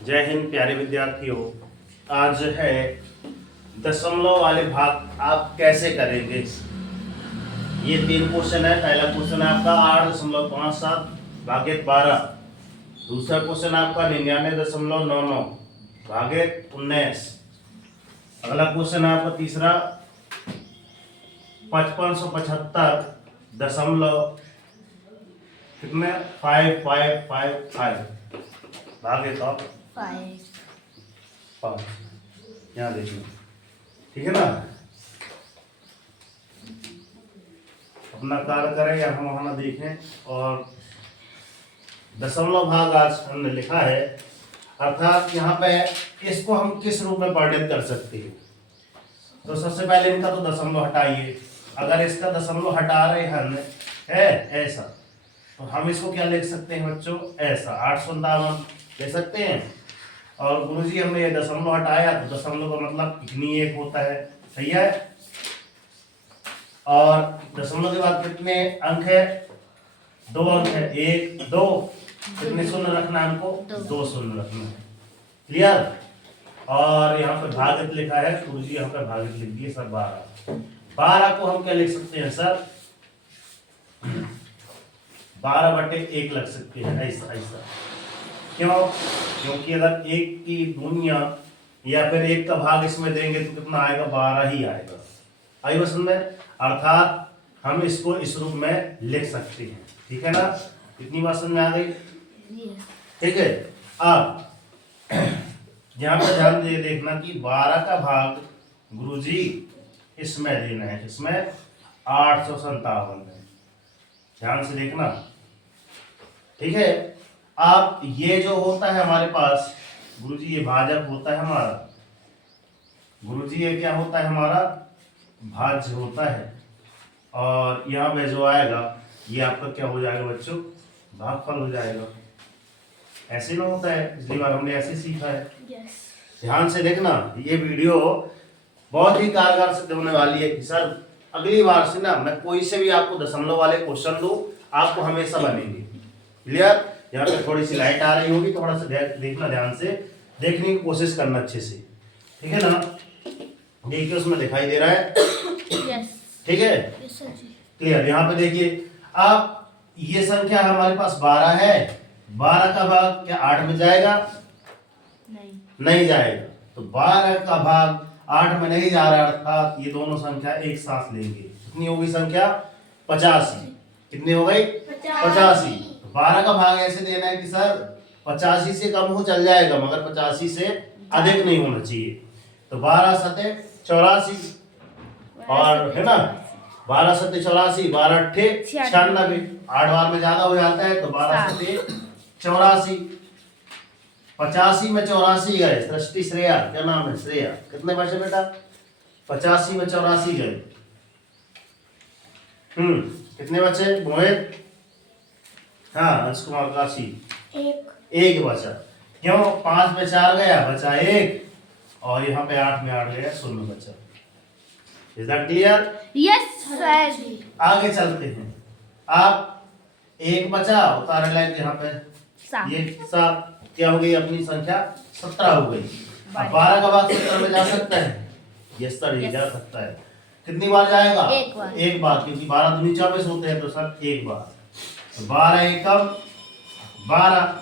जय हिंद प्यारे विद्यार्थियों। आज है दशमलव वाले भाग आप कैसे करेंगे। ये 3 क्वेश्चन है। पहला क्वेश्चन है आपका 8.57 भागित 12। दूसरा क्वेश्चन आपका 99.99 भागित 19। अगला क्वेश्चन है आपका तीसरा 5575 दशमलव कितने 5555 भागित और 5। यहाँ देखिए, ठीक है ना। अपना कार्य करें या हम वहां देखें। और दशमलव भाग आज हमने लिखा है, अर्थात यहाँ पे इसको हम किस रूप में वर्णित कर सकते हैं। तो सबसे पहले इनका तो दशमलव हटाइए। अगर इसका दशमलव हटा रहे हैं है ऐसा, तो हम इसको क्या लिख सकते हैं बच्चों, ऐसा 857 ले सकते हैं। और गुरुजी हमने ये दशमलव हटाया तो दशमलव का मतलब कितनी एक होता है, सही है। और दशमलव के बाद कितने अंक है, 2 अंक है, 1 2। कितने शून्य रखना है हमको, 2 शून्य रखना है, क्लियर। और यहाँ पे भागित लिखा है, गुरुजी यहाँ पे भागित लिख दिए सर 12 को हम क्या लिख सकते हैं सर, 12/1 लग सकते हैं, ऐसा ऐसा। क्यों, क्योंकि अगर 1 की दुनिया या फिर 1 का भाग इसमें देंगे तो कितना आएगा, 12 ही आएगा। आई बस में, अर्थात हम इसको इस रूप में लिख सकते हैं, ठीक है ना। इतनी बात समझ में आ गई, ठीक है। अब यहाँ पर ध्यान दे देखना कि 12 का भाग गुरुजी इसमें देना है, इसमें 857 है, ध्यान से देखना, ठीक है। अब ये जो होता है हमारे पास गुरुजी, ये भाजक होता है हमारा, गुरुजी ये क्या होता है हमारा, भाज्य होता है। और यहाँ पे जो आएगा ये आपका क्या हो जाएगा बच्चों, भागफल हो जाएगा। ऐसे में होता है, पिछली बार हमने ऐसे सीखा है। ध्यान से देखना, ये वीडियो बहुत ही कारगर सिद्ध होने वाली है कि सर अगली बार से ना मैं कोई से भी आपको दशमलव वाले क्वेश्चन दूं, आपको हमेशा बनेंगे, क्लियर। यहाँ पे थोड़ी सी लाइट आ रही होगी, थोड़ा सा देखना, ध्यान से देखने की कोशिश करना अच्छे से, ठीक है ना। देखिए उसमें दिखाई दे रहा है, ठीक है, क्लियर। यहाँ पे देखिए, आप ये संख्या हमारे पास 12 है, 12 का भाग क्या 8 में जाएगा, नहीं जाएगा। तो 12 का भाग 8 में नहीं जा रहा, अर्थात ये दोनों संख्या एक साथ लेंगे। कितनी होगी संख्या, 85। कितनी हो गई, 85। 12 का भाग ऐसे देना है कि सर 85 से कम हो चल जाएगा, मगर 85 से अधिक नहीं होना चाहिए। तो 12 सते 84 और है ना, 12 सते 84, 12 अट्ठे 96, 8 बार में ज्यादा हो जाता है तो 12 सते 84। 85 में 84 गए, सृष्टि श्रेया, क्या नाम है, श्रेया। कितने बचे बेटा, 85 में 84 गए। कितने बचे मोहित, हाँ अंश कुमार काशी, एक बचा। क्यों, 5 में 4 गया, बचा 1। और यहाँ पे 8 में 8 गया, 0 बचा। Is that clear, yes sir. आगे चलते हैं। आप 1 बचा, उतारे लाइन यहाँ पे, ये 7 क्या हो गई, अपनी संख्या 17 हो गई। अब 12 का भाग 17 में जा सकता है, यस सर, ये जा सकता है। कितनी बार जाएगा, एक बार, क्योंकि 12 दूनी 24 होते हैं, तो सर एक बार। तो 12 एकम 12,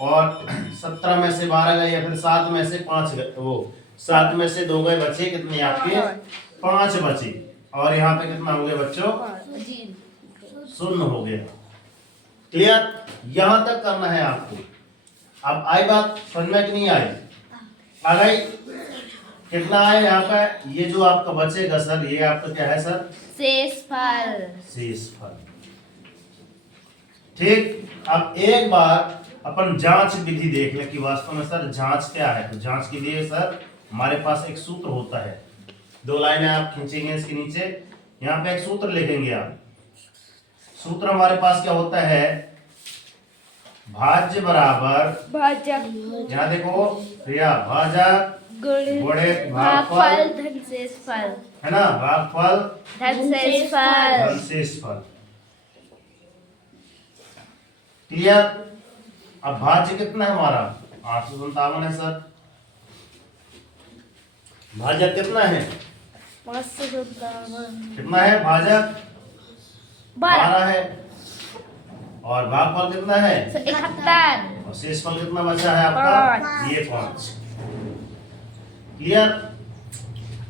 और 17 में से 12 गए, या फिर 7 में से 5 गए, वो 7 में से 2 गए, बचे कितने आपके, 5 बचे। और यहाँ पे कितना हो गया बच्चों, 0 हो गया, क्लियर। यहां तक करना है आपको। अब आई बात समझ में कि नहीं आई, आ गई। कितना है यहाँ पे, ये जो आपका बचेगा सर, ये आपका क्या है सर, शेषफल, शेषफल, ठीक। अब एक बार अपन जांच विधि देख लें कि वास्तव में सर जांच क्या है। तो जांच के लिए सर हमारे पास एक सूत्र होता है, 2 लाइनें आप खींचेंगे इसके नीचे, यहाँ पे एक सूत्र लिखेंगे आप। सूत्र हमारे पास क्या होता है, भाज्य बराबर भाजक, यहाँ देखो प्रिया, भाजक गुणे भागफल धन शेषफल, है ना, भागफल धन शेषफल, धन शेषफल, क्लियर। अब भाज्य कितना है हमारा, 857 है सर। भाजक कितना है? 557 कितना है भाजक? 12 12 है। और भागफल कितना है? 71 और शेषफल कितना बचा है आपका? ये 5। क्लियर?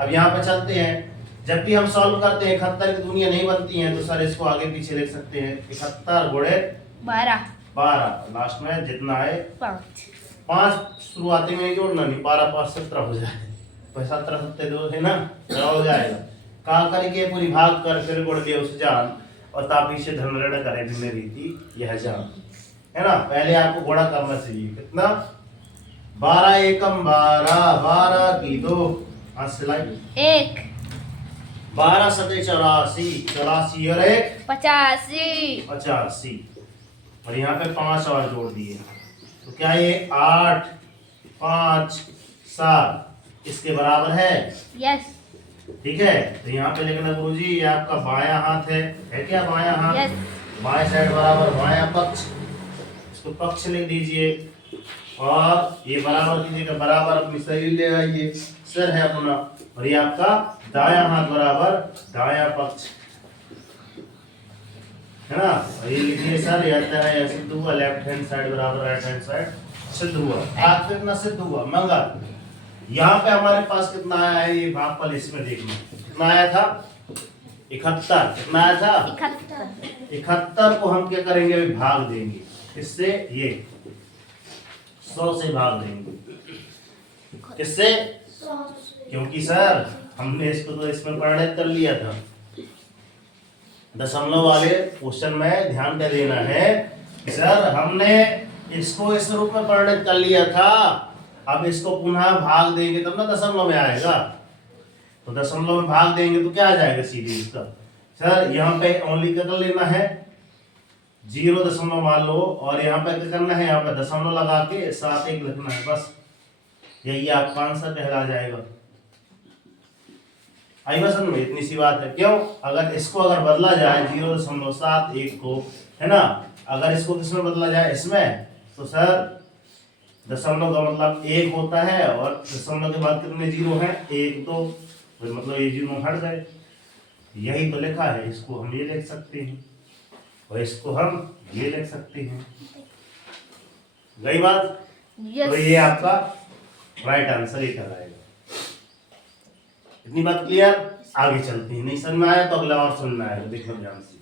अब यहाँ पे चलते हैं। जब भी हम सॉल्व करते हैं 71 की दुनिया नहीं बनती है तो सर इसको आगे पीछे लिख सकते हैं। 71 गुणे 12 लास्ट में जितना है 5 5 शुरुआती में जोड़ना नहीं, 12 5 17 हो जाए तो 17 सत्ते 2 है ना, क्या हो जाएगा? कहा करके पूरी भाग कर फिर गुण दे उस जान और तापी से धन ऋण करे भी मेरी थी यह जान, है ना। पहले आपको गुणा करना चाहिए। कितना? 12 एकम 12, 12 की 2 सिलाई 1 12 सते 84, 84 और 1 85 85 और यहाँ पे 5 और जोड़ दिए तो क्या ये 8 5 7 इसके बराबर है? यस ठीक है। तो यहाँ पे लिखना गुरुजी ये आपका बायां हाथ है क्या बायां हाथ? यस बाएं साइड बराबर बायां पक्ष, इसको पक्ष लिख दीजिए और ये बराबर कीजिएगा, बराबर अपनी शरीर ले आइए, सिर है अपना और ये आपका दायां हाथ बराबर दायां पक्ष, है ना। और ये लिखिए सर ये आता है सिद्ध हुआ लेफ्ट हैंड साइड बराबर राइट हैंड साइड सिद्ध हुआ। हाथ कितना सिद्ध हुआ? मंगल। यहाँ पे हमारे पास कितना आया है? ये भागफल इसमें देखना कितना आया था? 71। कितना आया था? 71 71 को हम क्या करेंगे? अभी भाग देंगे इससे, ये 100 से भाग देंगे। किससे? क्योंकि सर हमने इसको तो इसमें परिणत कर लिया था। दशमलव वाले क्वेश्चन में ध्यान दे देना है सर हमने इसको इस रूप में परिणत कर लिया था, अब इसको पुनः भाग देंगे तब ना दशमलव में आएगा। तो दशमलव में भाग देंगे तो क्या आ जाएगा सीधे इसका? सर यहाँ पे ओनली कर लेना है 0 मान लो और यहाँ पे क्या करना है? यहाँ पे दशमलव लगा के 7 1 लिखना है, बस यही आपका आंसर कहला जाएगा। आई बस में इतनी सी बात है। क्यों? अगर इसको अगर बदला जाए 0.71 को, है ना, अगर इसको किसमें बदला जाए? इसमें, तो सर दशमलव का मतलब 1 होता है और दशमलव के बाद कितने जीरो हैं? 1 2, मतलब ये जीरो हट गए। यही तो लिखा है, इसको हम ये लिख सकते हैं और इसको हम ये लिख सकते हैं। गई बात? तो ये आपका राइट आंसर ही कहलाएगा। इतनी बात क्लियर? आगे चलते हैं। नहीं समझ में आया तो अगला और सुनना है, देखो ध्यान से।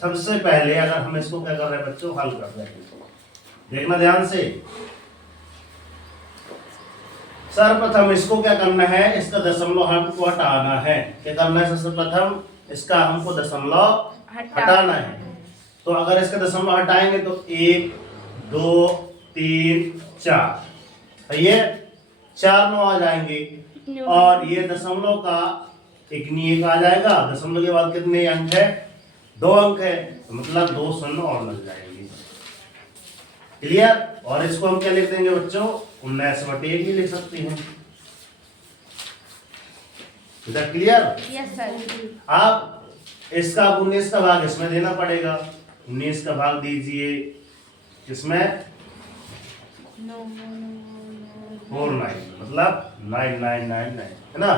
सबसे पहले अगर हम इसको क्या कर रहे हैं बच्चों? हल कर रहे हैं, देखना ध्यान से। सर्वप्रथम इसको क्या करना है? इसका दशमलव हमको हटाना है। क्या करना है? सबसे प्रथम इसका हमको दशमलव हटाना है। तो अगर इसका दशमलव हटाएंगे तो 1 2 3 4, ये 4 9 आ जाएंगे और ये दशमलव का एक नियम आ जाएगा। दशमलव के बाद कितने अंक है? 2 अंक है, तो मतलब 2 शून्य और लग जाएंगे। क्लियर? और इसको हम क्या लिख देंगे बच्चों? 19/1 ही लिख सकते हैं। क्लियर? Yes sir. आप इसका 19 का भाग इसमें देना पड़ेगा। 19 का भाग दीजिए किसमें? 49, मतलब 9999, है ना।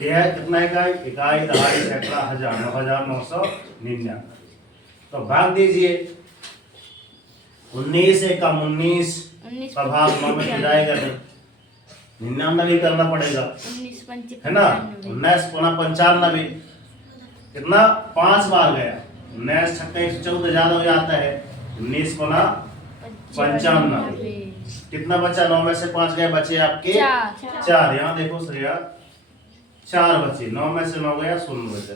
यह है कितना इकाई? इकाई दहाई सैकड़ा हजार 9999। तो भाग दीजिए 19 एकम 19 का भाग 9 में जाएगा नहीं, 99 करना पड़ेगा, 19 है ना। 19 पुनः 95 कितना? 5 बार गया। 19 छक्का 114 ज्यादा हो जाता है। 19 पुनः 95 कितना बचा? 9 में से 5 गए, बचे आपके 4। यहाँ देखो श्रेया 4 बचे, 9 में से 9 गया, 0 बचा।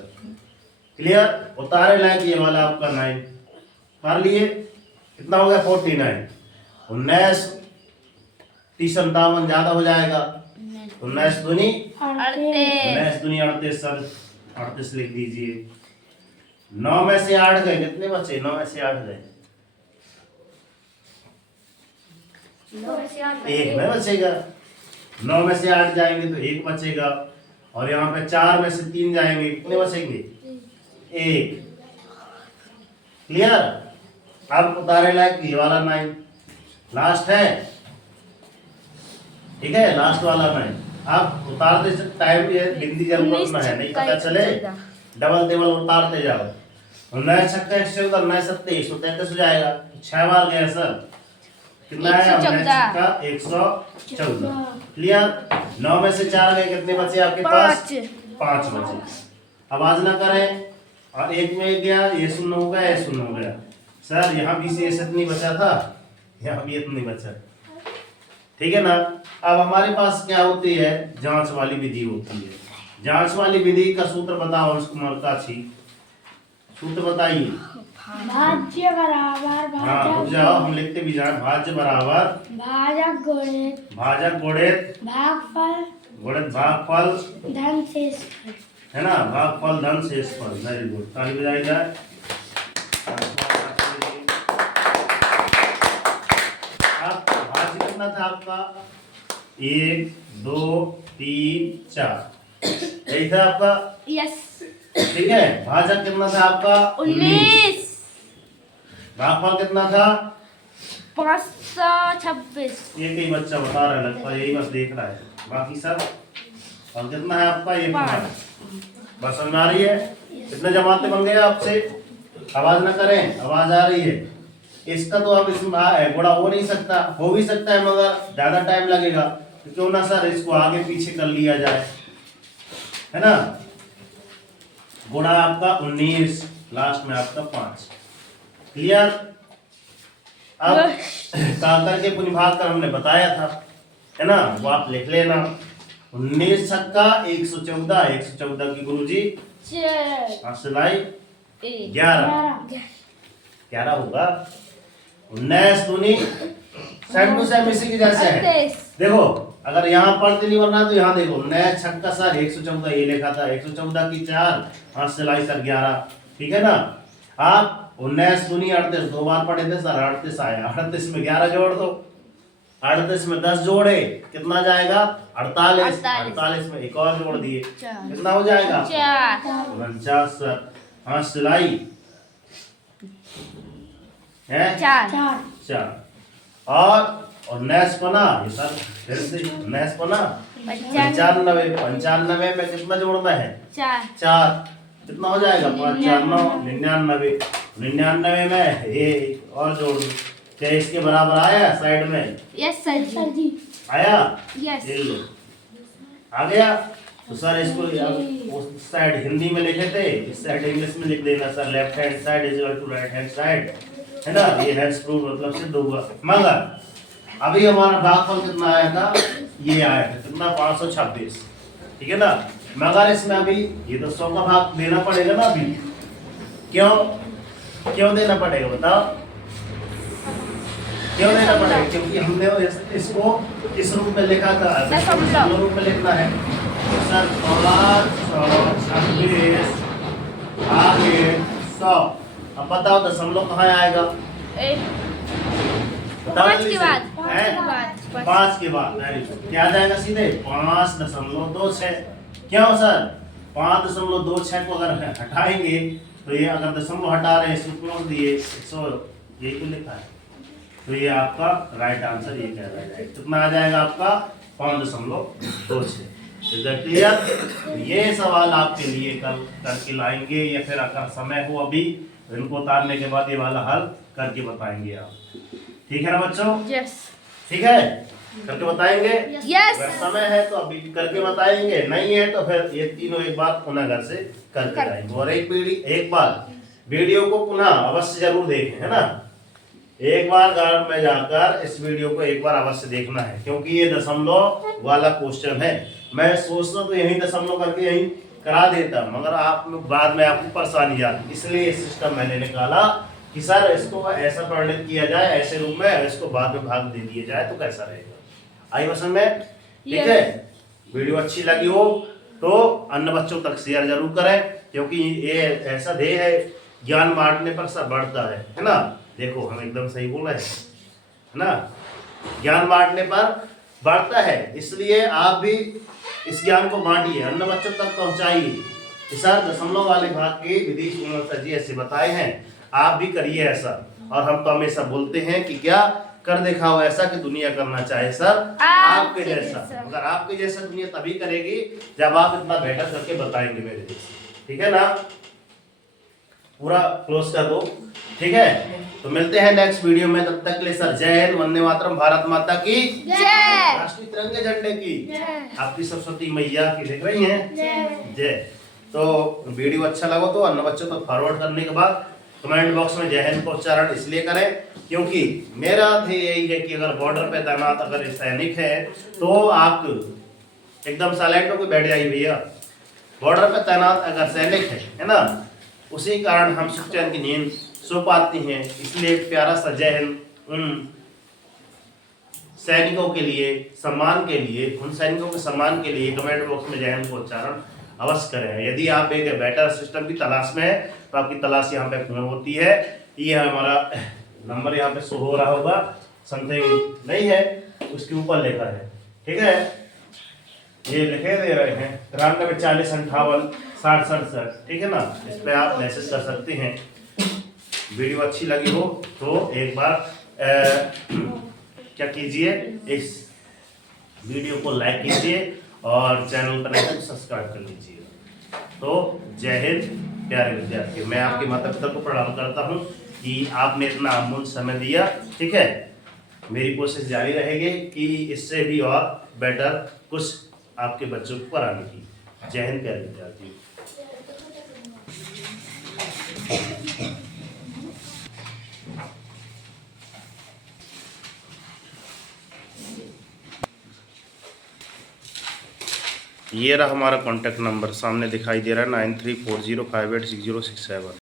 क्लियर? उतारे लायक ये वाला आपका 9 कर लिए। कितना हो गया? 49। 19 30 57 ज्यादा हो जाएगा, 19 दूनी 38 सर 38 लिख दीजिए। 9 में से 8 गए, कितने बचे? 9 में से 8 गए, 1 में बचेगा। 9 में से 8 जाएंगे तो 1 बचेगा और यहाँ पे 4 में से 3 जाएंगे, कितने बचेंगे? 1। क्लियर? अब उतारे लायक ये वाला 9 लास्ट है, ठीक है, लास्ट वाला में आप उतारते टाइम ये बिंदी जरूर करना है, नहीं पता चले डबल टेबल उतारते जाओ। और नया छक्का 114, नया 27, 133 हो जाएगा। 6 बार गया सर, कितना है? 114। क्लियर? 9 में से 4 गए, कितने बचे आपके पास? 5 बचे। आवाज ना करें, और एक में गया, ये शून्य हो गया, ये शून्य हो गया। सर यहाँ भी से इतनी बचा था, यहाँ भी इतनी बचा, ठीक है ना। अब हमारे पास क्या होती है? जांच वाली विधि होती है। जांच वाली विधि का सूत्र बताओ अंश कुमार काछी, सूत्र बताइए। भाज्य बराबर हाँ रुक जाओ, हम लिखते भी जाए। भाज्य बराबर भाजक गुणित भागफल भागफल धन शेषफल, है ना, भागफल धन शेषफल। वेरी गुड, ताली बजाई जाए। अब भाज्य कितना था आपका? 1 2 3 4, यही था आपका, यस। ठीक है। भाजक कितना था आपका? 19। भागफल कितना था? 526। एक ही बच्चा बता रहा है, लगता है यही बस देख रहा है, बाकी सब। और कितना है आपका? 1 बस समझ आ रही है? कितने जमाते बन गए आपसे? आवाज ना करें, आवाज आ रही है। इसका तो अब इसमें गुणा हो नहीं सकता, हो भी सकता है मगर ज्यादा टाइम लगेगा, तो क्यों ना सर इसको आगे पीछे कर लिया जाए, है ना। गुणा आपका 19, लास्ट में आपका 5। क्लियर? अब काकर के पुनिभाग कर हमने बताया था, है ना, वो आप लिख लेना। 19 छक्का 114, 114 की गुरुजी सिलाई 11 होगा। 19 दूनी सेम टू सेम इसी की जैसे है। देखो अगर यहाँ पढ़ते नहीं बनना तो यहाँ देखो, नया छक्का सर 114 ये लिखा था, 114 की 4, हाथ सिलाई सर 11, ठीक है ना। आप 19 दूनी 38 2 बार पढ़े थे सर, 38 आया, 38 में 11 जोड़ दो, 38 में 10 जोड़े, कितना जाएगा? 48। 48 में एक और जोड़ दिए, कितना हो जाएगा? 49 सर। हाँ सिलाई है 4 और नैस पना, ये सर फिर से नैस पना 95 में कितना जोड़ना है? 4, कितना हो जाएगा? 5 4 9 99 में ये और जोड़ दो, क्या इसके बराबर आया साइड में? यस सर जी। आया? यस। ये लो आ गया। तो सर इसको उस साइड हिंदी में लिखे थे, इस साइड इंग्लिश में लिख देना sir, left hand side is equal to right hand side, है ना। ये हैंड्स प्रूव मतलब सिद्ध होगा। मगर अभी हमारा भागफल कितना आया था? ये आया था कितना? 526, ठीक है ना। मगर इसमें अभी ये तो 100 का भाग देना पड़ेगा ना अभी। क्यों देना पड़ेगा बताओ? क्यों देना पड़ेगा? क्योंकि हमने इसको इस रूप में लिखा था, दशमलव रूप में लिखना है सर। 526 आगे 100। अब बताओ दशमलव कहाँ आएगा? 5 के बाद 5 के बाद क्या आ जाएगा? सीधे 5.26। क्यों सर? 5.26 को अगर हटाएंगे तो ये अगर दशमलव हटा रहे हैं शुक्र दिए 100, ये क्यों लिखा है? तो ये आपका राइट आंसर ये कह रहा है। कितना आ जाएगा आपका? 5.26। Is that clear? ये सवाल आपके लिए कल करके लाएंगे, या फिर अगर समय हो अभी इनको उतारने के बाद ये वाला हल करके बताएंगे आप, ठीक है ना बच्चों? यस। ठीक है, करके बताएंगे। यस। अगर समय है तो अभी करके बताएंगे, नहीं है तो फिर ये तीनों एक बार पुनः घर से करके लाएंगे। और एक बार वीडियो को पुनः अवश्य जरूर देखें, है ना। एक बार घर में जाकर इस वीडियो को एक बार अवश्य देखना है, क्योंकि ये दशमलव वाला क्वेश्चन है। मैं सोचता तो यही दशमलव करके यही करा देता, मगर आप बाद में आपको परेशानी आती, इसलिए ये सिस्टम मैंने निकाला कि सर इसको ऐसा परिणित किया जाए, ऐसे रूप में, इसको बाद में भाग दे दिया जाए तो कैसा रहेगा। आई पसंद में? ठीक है। वीडियो अच्छी लगी हो तो अन्य बच्चों तक शेयर जरूर करें, क्योंकि ये ऐसा ध्येय है, ज्ञान बांटने पर सब बढ़ता है ना। देखो हम एकदम सही बोल रहे हैं, है ना। ज्ञान बांटने पर बढ़ता है, इसलिए आप भी इस ज्ञान को बांटिए, अन्य बच्चों तक पहुंचाइए। सर दशमलव वाले भाग के विधि सर जी ऐसे बताए हैं, आप भी करिए ऐसा। और हम तो हमेशा बोलते हैं कि क्या कर दिखाओ ऐसा कि दुनिया करना चाहे सर आपके जैसा। जैसा। मगर आपके जैसा दुनिया तभी करेगी जब आप इतना बेटर करके बताएंगे मेरे जैसे। ठीक है ना, पूरा क्लोज कर दो। ठीक है, तो मिलते हैं नेक्स्ट वीडियो में, तब तक के लिए सर जय हिंद, वंदे मातरम, भारत माता की जय। राष्ट्रीय तिरंगे झंडे की, जय। आपकी सरस्वती मैया की, देख रही हैं जय। जय। तो वीडियो अच्छा लगा तो अन्य बच्चों को फॉरवर्ड करने के बाद कमेंट बॉक्स में जय हिंद का उच्चारण इसलिए करें क्योंकि मेरा ध्येय यही है कि अगर बॉर्डर पे तैनात अगर सैनिक है तो आप एकदम साइलेंट होकर बैठ जाइए भैया। बॉर्डर पे तैनात अगर सैनिक है ना, उसी कारण हम सुख चैन की नींद सो पाती हैं। इसलिए एक प्यारा सा जय हिंद उन सैनिकों के लिए, सम्मान के लिए, उन सैनिकों के सम्मान के लिए कमेंट बॉक्स में जय हिंद का उच्चारण अवश्य करें। यदि आप एक बेटर सिस्टम की तलाश में है तो आपकी तलाश यहाँ पे पूर्ण होती है। ये हमारा नंबर यहाँ पे शो हो रहा होगा, समथिंग नहीं है उसके ऊपर लिखा है। ठीक है, ये लिखे दे रहे हैं 93 40 58 60 67। ठीक है ना, इस पे आप मैसेज कर सकते हैं। वीडियो अच्छी लगी हो तो एक बार क्या कीजिए, इस वीडियो को लाइक कीजिए और चैनल पर नए हैं तो सब्सक्राइब कर लीजिए। तो जय हिंद प्यारे विद्यार्थी, मैं आपके माता पिता को प्रणाम करता हूँ कि आपने इतना अमूल्य समय दिया। ठीक है, मेरी कोशिश जारी रहेगी कि इससे भी और बेटर कुछ आपके बच्चों को कराने की। जय हिंद प्यारे विद्यार्थी। ये रहा हमारा कॉन्टैक्ट नंबर, सामने दिखाई दे रहा है 9340586067।